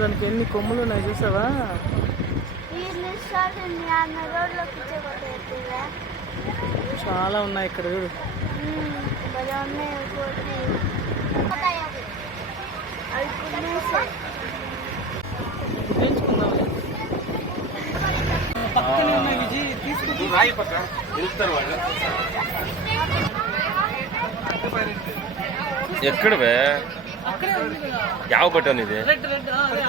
దానికి ఎన్ని కొమ్ములు ఉన్నాయి చూసావా? చాలా ఉన్నాయి ఇక్కడ చూడు. భలే ఉన్నాయి రాయి పక్క వెళ్తారు వాళ్ళు ఎక్కడవే అక్కడే ఉంది కదా ಯಾವ బటన్ ఇది రెడ్ రెడ్ అదే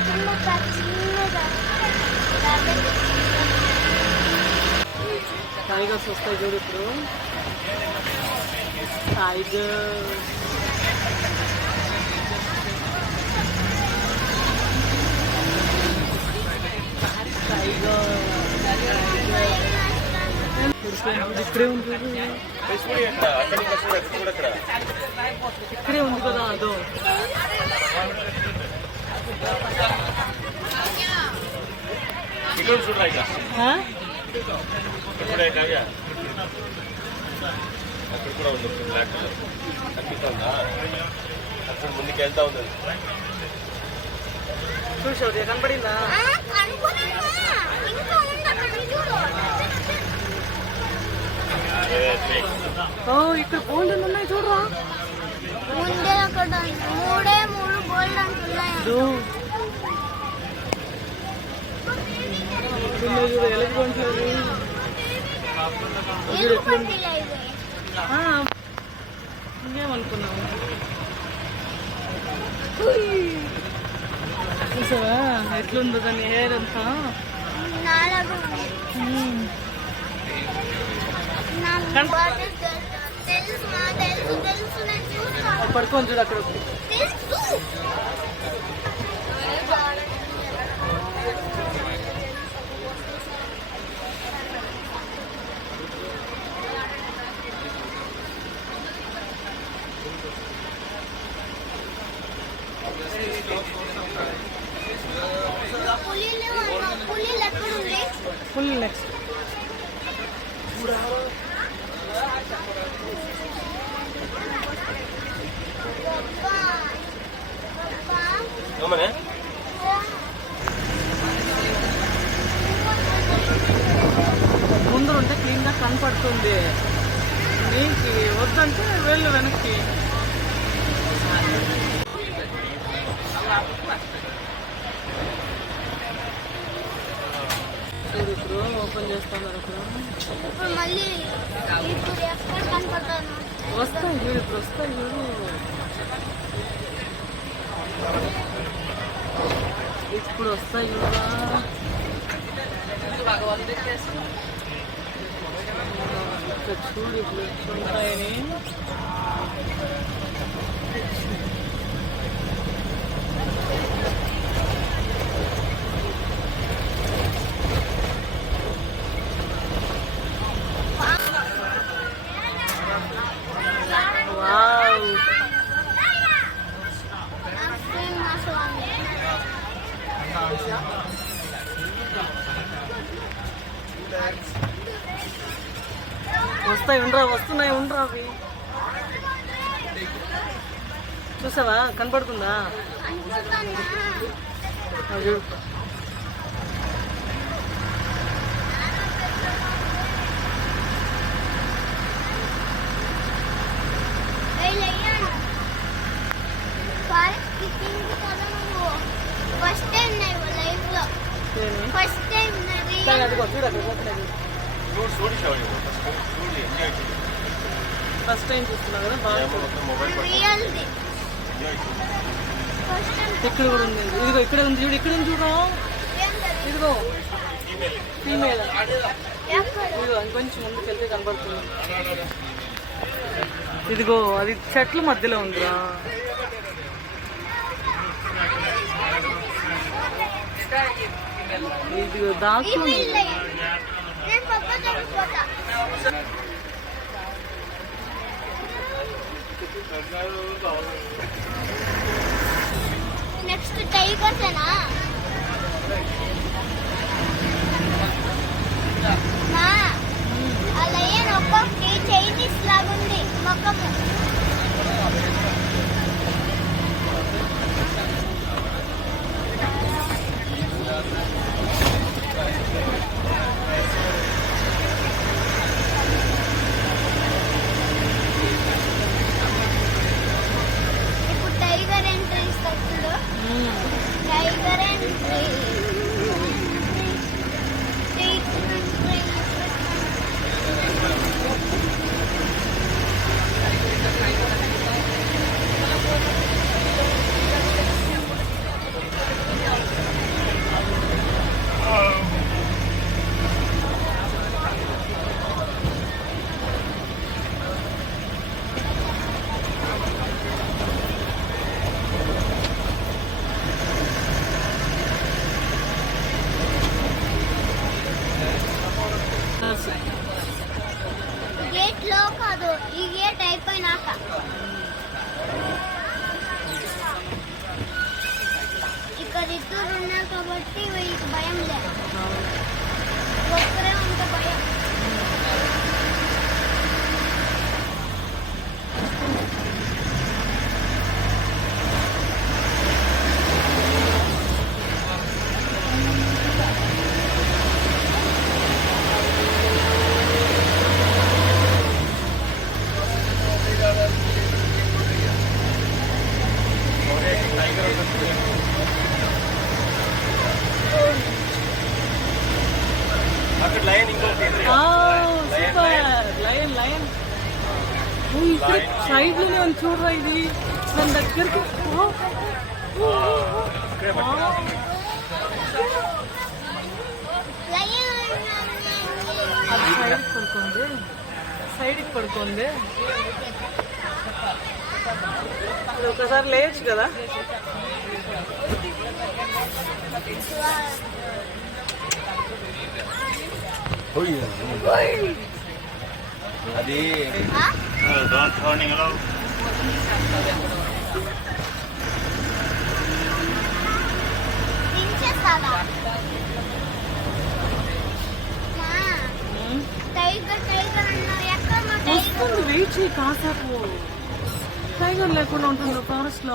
పైన చిన్నగా చిన్నగా చిన్నగా టైగర్స్ వస్తాయి చూడు ఇప్పుడు టైగర్ టైగర్ ఇక్కడే ఉంది చూడు. ఏ చూడు ఎక్కడ అక్కడి నుంచి వస్తుంది, అక్కడ చూడు అక్కడ ఇక్కడే ఉంది కదా అదో అక్కడ కూడా ఉంది బ్లాక్ కలర్ కనిపిస్తుందా అక్కడ ముందుకు వెళ్తా ఉంది కనపడిందా. ఓ ఇక్కడ బోల్డ్ ఉన్నాయి చూడరా. మూడే మూడు చూడు చూడు ఇంకేమనుకున్నావు చూసావా? ఎట్లుందో దాని హెయిర్ అంతా. నాలుగు మ్మ్. నాకు ఫుల్ నెక్స్ట్. ముందు ఉంటే క్లీన్గా కనపడుతుంది. నీకు వద్దంటే వెళ్ళు వెనక్కి. చూడు ఇప్పుడు ఓపెన్ చేస్తున్నారు ఇప్పుడు మళ్ళీ వస్తాయి చూడు ఇప్పుడు వస్తాయి చూడు. ఇప్పుడు వస్తాయి చూడు ఇప్పుడు ఎట్లుంటాయని. వస్తాయి ఉండరా వస్తున్నాయి ఉండరా అవి. చూసావా? కనపడుతుందా? ఫస్ట్ టైం లైఫ్లో? ఫస్ట్ టైం చూడు చూడు. చూడు ఫస్ట్ టైం చూస్తున్నావు కదా బాగా ఇక్కడ కూడా ఉంది? ఇదిగో ఇక్కడ ఉంది చూడు ఇక్కడ ఉంది చూడు ఇదిగో. ఫీమేల్ ఇదిగో ఇంకొంచెం ముందుకు వెళ్తే కనపడుతుంది ఇదిగో అది చెట్ల మధ్యలో ఉందిరా ఇదిగో ఈ నెక్స్ట్ టైగర్సేనా ఇక్కడ సైడ్లోనే ఉంది చూడరా ఇది. దాని దగ్గరికి. అది సైడ్ పడుకోండి. సైడ్కి పడుకోండి. ఇది ఒకసారి లేయచ్చు కదా. అది దించేస్తాడా టైగర్ వస్తుంది వెయిట్ చేయి కాసేపు. టైగర్ లేకుండా ఉంటుంది ఫారెస్ట్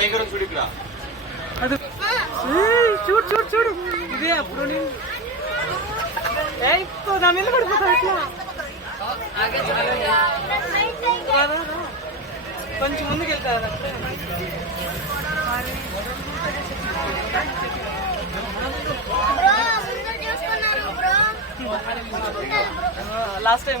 టైగర్ చూడు ఇక్కడ. చూడు చూడు చూడు. ఇదే అప్పుడు నేను ఏయ్, తో నా మీద పడిపోతా ఇట్లా. కొంచెం ముందుకు వెళ్తా బ్రో ముందు చూసుకున్నాను బ్రో. లాస్ట్ టైం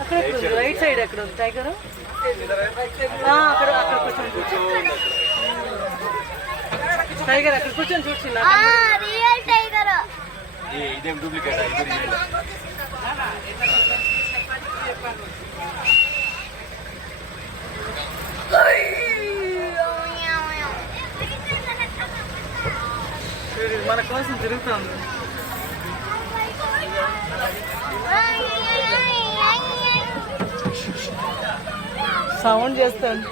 అక్కడ రైట్ సైడ్ ఎక్కడ ఉంది టైగర్? అక్కడ అక్కడ కూర్చొని కూర్చో. టైగర్ అక్కడ కూర్చొని చూసి ఆ రియల్ టైగర్. ఏ, ఇదేం డూప్లికేట్? కోసం తిరుగుతాను సౌండ్ చేస్తాను.